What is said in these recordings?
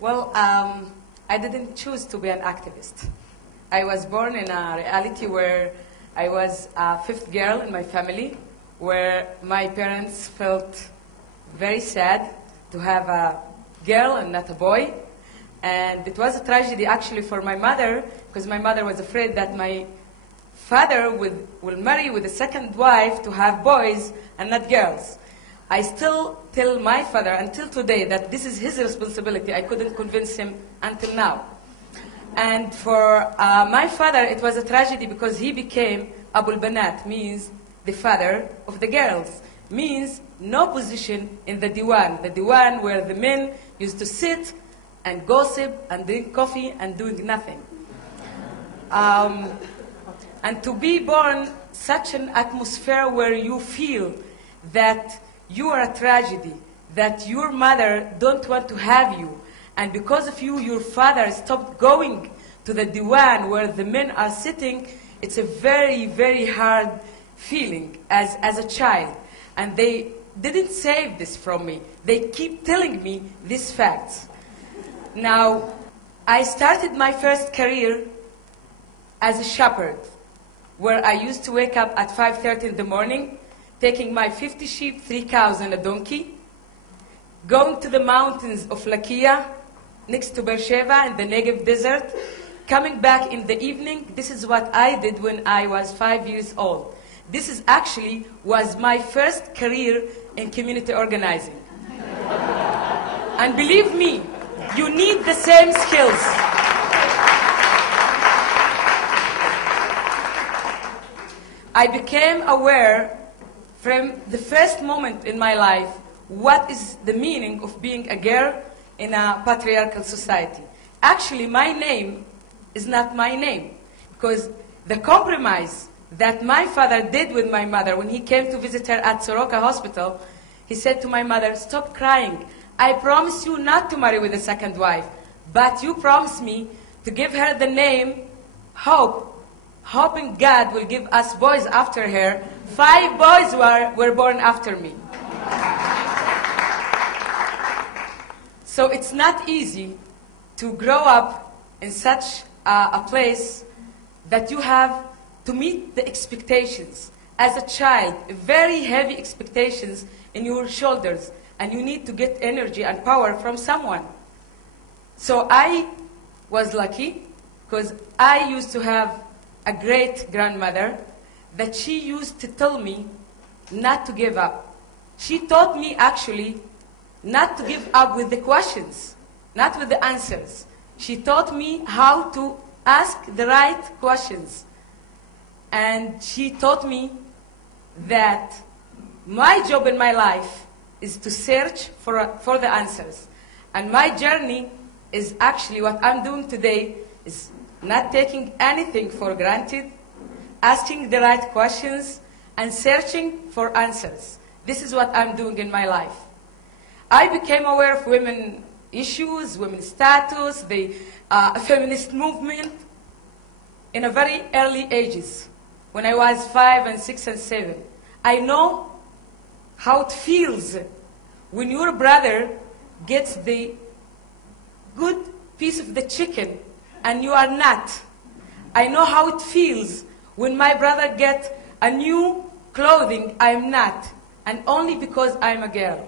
Well, I didn't choose to be an activist. I was born in a reality where I was a fifth girl in my family, where my parents felt very sad to have a girl and not a boy. And it was a tragedy actually for my mother, because my mother was afraid that my father will marry with a second wife to have boys and not girls. I still tell my father until today that this is his responsibility. I couldn't convince him until now. And for my father, it was a tragedy because he became Abul Banat, means the father of the girls, means no position in the diwan where the men used to sit and gossip and drink coffee and doing nothing. And to be born such an atmosphere where you feel that you are a tragedy, that your mother don't want to have you, and because of you, your father stopped going to the diwan where the men are sitting, it's a very, very hard feeling as a child. And they didn't save this from me. They keep telling me these facts. Now, I started my first career as a shepherd, where I used to wake up at 5:30 in the morning, taking my 50 sheep, 3 cows, and a donkey, going to the mountains of Lakia, next to Beersheba in the Negev desert, coming back in the evening. This is what I did when I was 5 years old. This is actually was my first career in community organizing. And believe me, you need the same skills. I became aware from the first moment in my life what is the meaning of being a girl in a patriarchal society. Actually, my name is not my name, because the compromise that my father did with my mother when he came to visit her at Soroka Hospital, he said to my mother, "Stop crying. I promise you not to marry with a second wife, but you promise me to give her the name Hope, hoping God will give us boys after her. 5 boys were born after me." So it's not easy to grow up in such a place that you have to meet the expectations. As a child, very heavy expectations in your shoulders, and you need to get energy and power from someone. So I was lucky, because I used to have a great grandmother that she used to tell me not to give up. She taught me actually not to give up with the questions, not with the answers. She taught me how to ask the right questions. And she taught me that my job in my life is to search for the answers. And my journey is actually what I'm doing today, is not taking anything for granted, asking the right questions, and searching for answers. This is what I'm doing in my life. I became aware of women issues, women's status, the feminist movement in a very early ages, when I was 5 and 6 and 7. I know how it feels when your brother gets the good piece of the chicken and you are not. I know how it feels when my brother gets a new clothing, I'm not, and only because I'm a girl.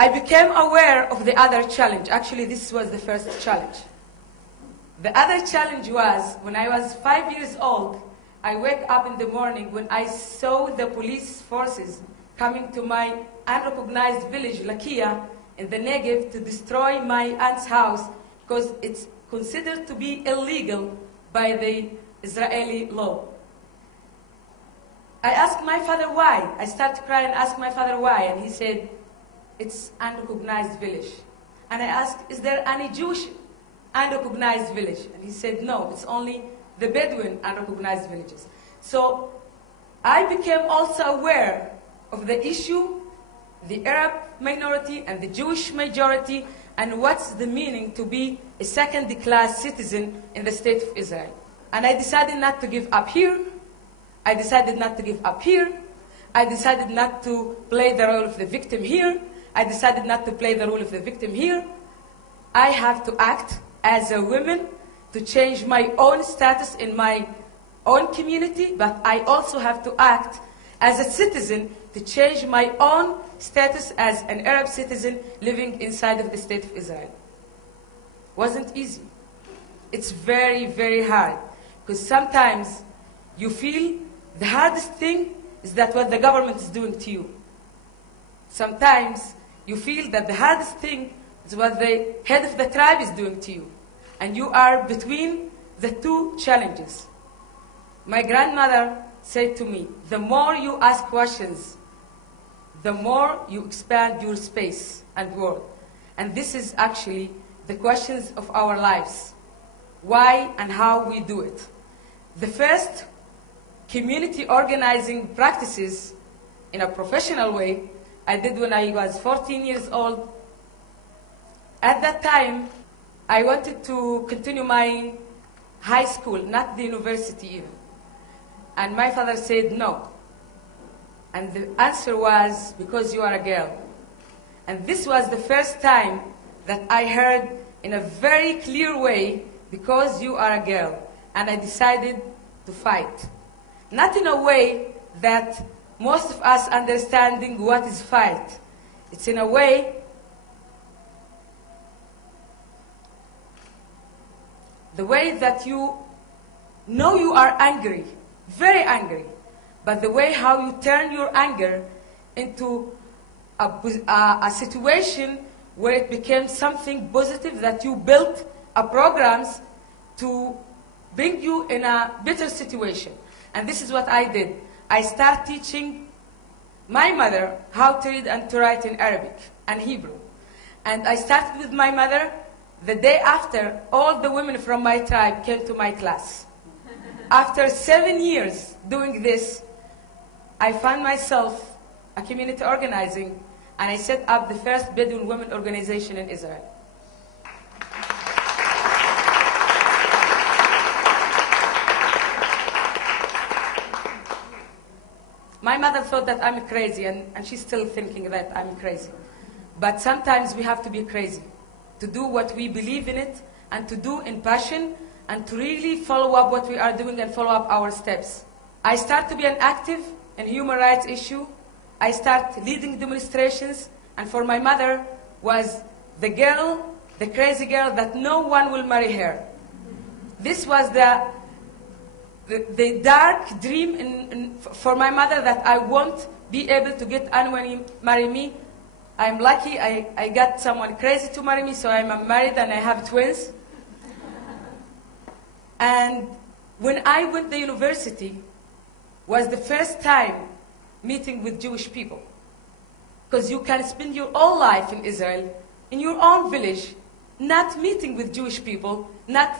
I became aware of the other challenge. Actually, this was the first challenge. The other challenge was, when I was 5 years old, I wake up in the morning when I saw the police forces coming to my unrecognized village, Lakia, in the Negev, to destroy my aunt's house, because it's considered to be illegal by the Israeli law. I asked my father why. I started to cry and asked my father why. And he said, it's unrecognized village. And I asked, is there any Jewish unrecognized village? And he said, no, it's only the Bedouin unrecognized villages. So I became also aware of the issue, the Arab minority and the Jewish majority, and what's the meaning to be a second-class citizen in the state of Israel. And I decided not to give up here. I decided not to give up here. I decided not to play the role of the victim here. I decided not to play the role of the victim here. I have to act as a woman to change my own status in my own community, but I also have to act as a citizen to change my own status as an Arab citizen living inside of the state of Israel. Wasn't easy. It's very, very hard, because sometimes you feel the hardest thing is that what the government is doing to you. Sometimes you feel that the hardest thing is what the head of the tribe is doing to you. And you are between the two challenges. My grandmother said to me, the more you ask questions, the more you expand your space and world. And this is actually the questions of our lives. Why and how we do it. The first community organizing practices in a professional way I did when I was 14 years old. At that time, I wanted to continue my high school, not the university even. And my father said no. And the answer was, because you are a girl. And this was the first time that I heard in a very clear way, because you are a girl. And I decided to fight. Not in a way that most of us understanding what is fight. It's in a way the way that you know you are angry, very angry, but the way how you turn your anger into a situation where it became something positive, that you built programs to bring you in a better situation. And this is what I did. I started teaching my mother how to read and to write in Arabic and Hebrew. And I started with my mother. The day after, all the women from my tribe came to my class. After 7 years doing this, I found myself a community organizing, and I set up the first Bedouin women organization in Israel. My mother thought that I'm crazy, and she's still thinking that I'm crazy. But sometimes we have to be crazy to do what we believe in it, and to do in passion, and to really follow up what we are doing and follow up our steps. I start to be an active in human rights issue. I start leading demonstrations, and for my mother was the girl, the crazy girl that no one will marry her. This was the dark dream for my mother, that I won't be able to get anyone to marry me. I'm lucky I got someone crazy to marry me, so I'm married and I have twins. And when I went to the university, was the first time meeting with Jewish people. Because you can spend your whole life in Israel, in your own village, not meeting with Jewish people, not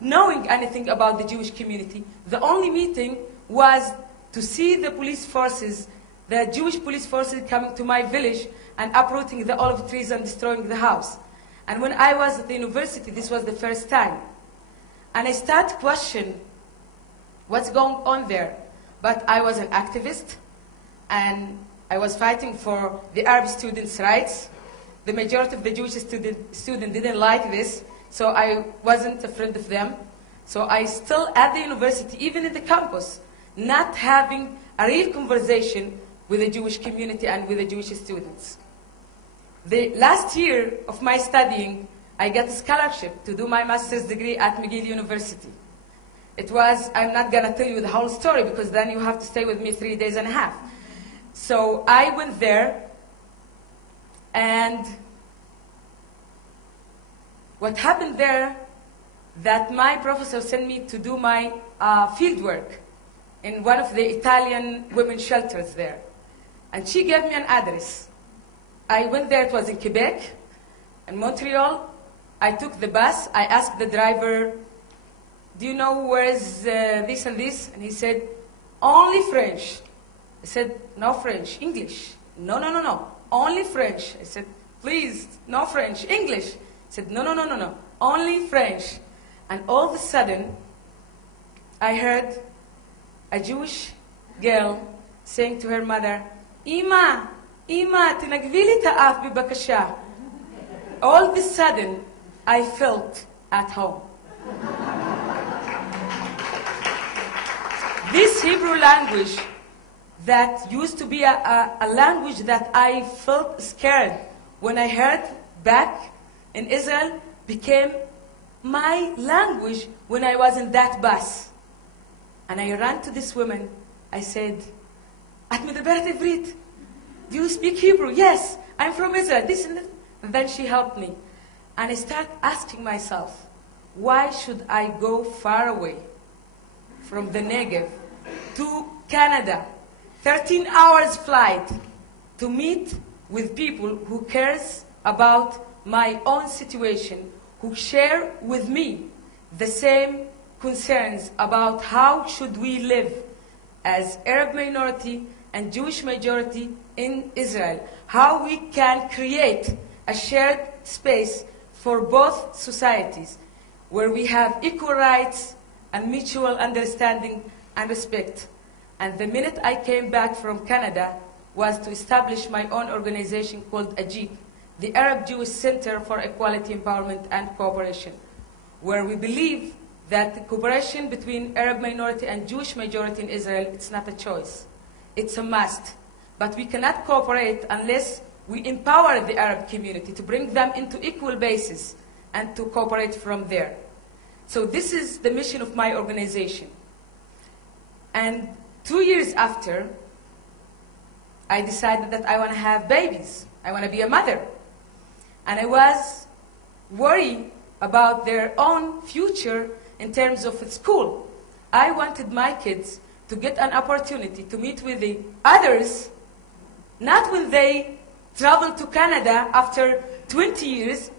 knowing anything about the Jewish community. The only meeting was to see the police forces, the Jewish police forces coming to my village and uprooting the olive trees and destroying the house. And when I was at the university, this was the first time. And I started to question what's going on there. But I was an activist, and I was fighting for the Arab students' rights. The majority of the Jewish students didn't like this, so I wasn't a friend of them. So I still, at the university, even in the campus, not having a real conversation with the Jewish community and with the Jewish students. The last year of my studying, I got a scholarship to do my master's degree at McGill University. It was, I'm not going to tell you the whole story, because then you have to stay with me 3 days and a half. So I went there, and what happened there, that my professor sent me to do my field work in one of the Italian women's shelters there. And she gave me an address. I went there, it was in Quebec, in Montreal. I took the bus. I asked the driver, do you know where is this and this? And he said, only French. I said, no French, English. No, no, no, no, only French. I said, please, no French, English. He said, no, no, no, no, no, only French. And all of a sudden, I heard a Jewish girl saying to her mother, Ima, Ima, tinagvili ta'af bibakasha. All of a sudden, I felt at home. This Hebrew language that used to be a language that I felt scared when I heard back in Israel became my language when I was in that bus. And I ran to this woman. I said, "At medaberet Ivrit? Do you speak Hebrew?" "Yes, I'm from Israel." This and that. And then she helped me. And I started asking myself, why should I go far away from the Negev to Canada, 13 hours flight, to meet with people who cares about my own situation, who share with me the same concerns about how should we live as Arab minority and Jewish majority in Israel, how we can create a shared space for both societies where we have equal rights and mutual understanding and respect. And the minute I came back from Canada was to establish my own organization called Alhjooj, the Arab Jewish Center for Equality, Empowerment and Cooperation, where we believe that the cooperation between Arab minority and Jewish majority in Israel, it's not a choice. It's a must. But we cannot cooperate unless we empower the Arab community to bring them into equal basis and to cooperate from there. So this is the mission of my organization. And 2 years after, I decided that I want to have babies. I want to be a mother. And I was worried about their own future in terms of school. I wanted my kids to get an opportunity to meet with the others, not when they travel to Canada after 20 years,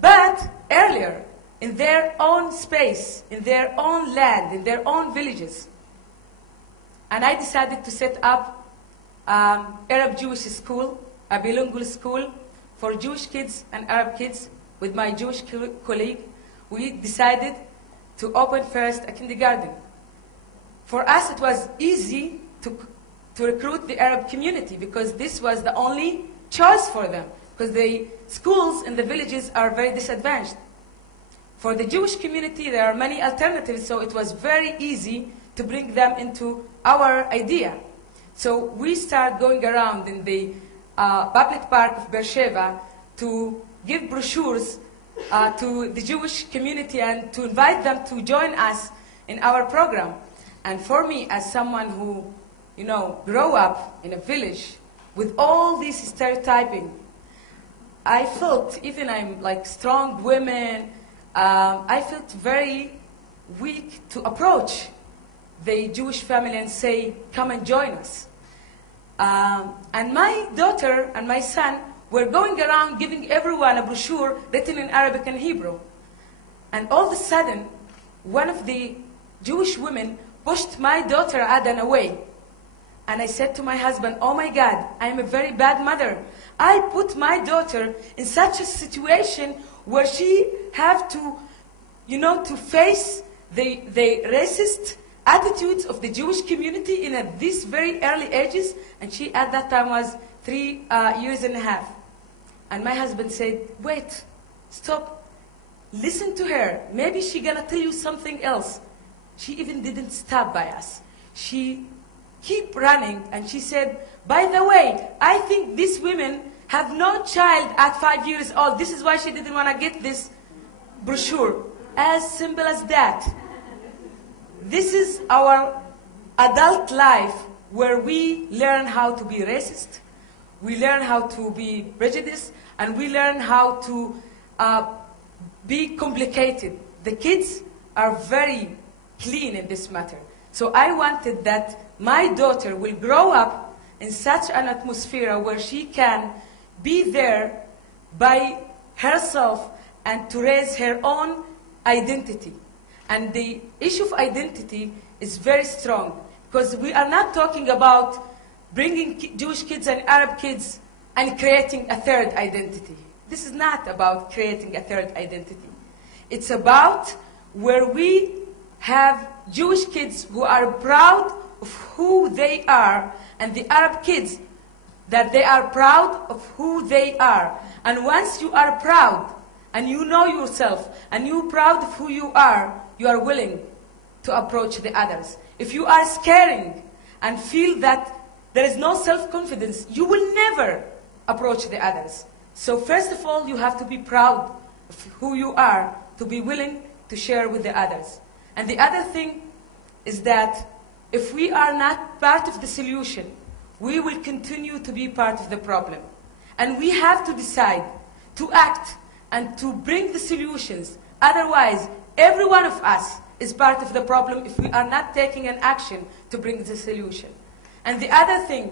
but earlier, in their own space, in their own land, in their own villages. And I decided to set up Arab Jewish school, a bilingual school for Jewish kids and Arab kids with my Jewish colleague. We decided to open first a kindergarten. For us, it was easy to recruit the Arab community because this was the only choice for them, because the schools in the villages are very disadvantaged. For the Jewish community, there are many alternatives, so it was very easy to bring them into our idea. So we start going around in the public park of Beersheba to give brochures to the Jewish community and to invite them to join us in our program. And for me, as someone who, grew up in a village with all this stereotyping, I felt, even I'm like strong women, I felt very weak to approach the Jewish family and say, come and join us. And my daughter and my son were going around giving everyone a brochure written in Arabic and Hebrew. And all of a sudden, one of the Jewish women pushed my daughter Adan away. And I said to my husband, oh my God, I am a very bad mother. I put my daughter in such a situation where she have to, to face the racist attitudes of the Jewish community in these very early ages. And she at that time was 3 years and a half. And my husband said, wait, stop, listen to her. Maybe she's gonna tell you something else. She even didn't stop by us. She keep running, and she said, by the way, I think these women have no child at 5 years old. This is why she didn't want to get this brochure. As simple as that. This is our adult life where we learn how to be racist, we learn how to be prejudiced, and we learn how to be complicated. The kids are very clean in this matter. So I wanted that my daughter will grow up in such an atmosphere where she can be there by herself and to raise her own identity. And the issue of identity is very strong, because we are not talking about bringing Jewish kids and Arab kids and creating a third identity. This is not about creating a third identity. It's about where we have Jewish kids who are proud of who they are, and the Arab kids that they are proud of who they are. And once you are proud, and you know yourself, and you're proud of who you are willing to approach the others. If you are scaring and feel that there is no self-confidence, you will never approach the others. So first of all, you have to be proud of who you are, to be willing to share with the others. And the other thing is that if we are not part of the solution, we will continue to be part of the problem. And we have to decide to act and to bring the solutions. Otherwise, every one of us is part of the problem if we are not taking an action to bring the solution. And the other thing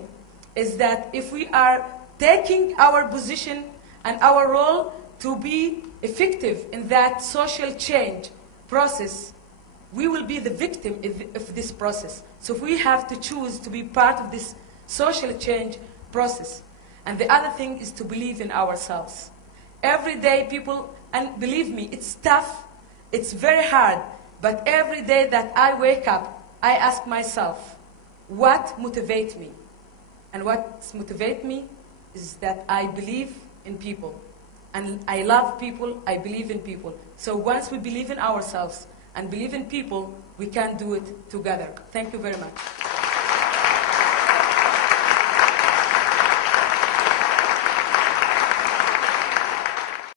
is that if we are taking our position and our role to be effective in that social change process, we will be the victim of this process. So we have to choose to be part of this social change process. And the other thing is to believe in ourselves. Every day people, and believe me, it's tough, it's very hard, but every day that I wake up, I ask myself, what motivates me? And what motivates me is that I believe in people. And I love people, I believe in people. So once we believe in ourselves and believe in people, we can do it together. Thank you very much.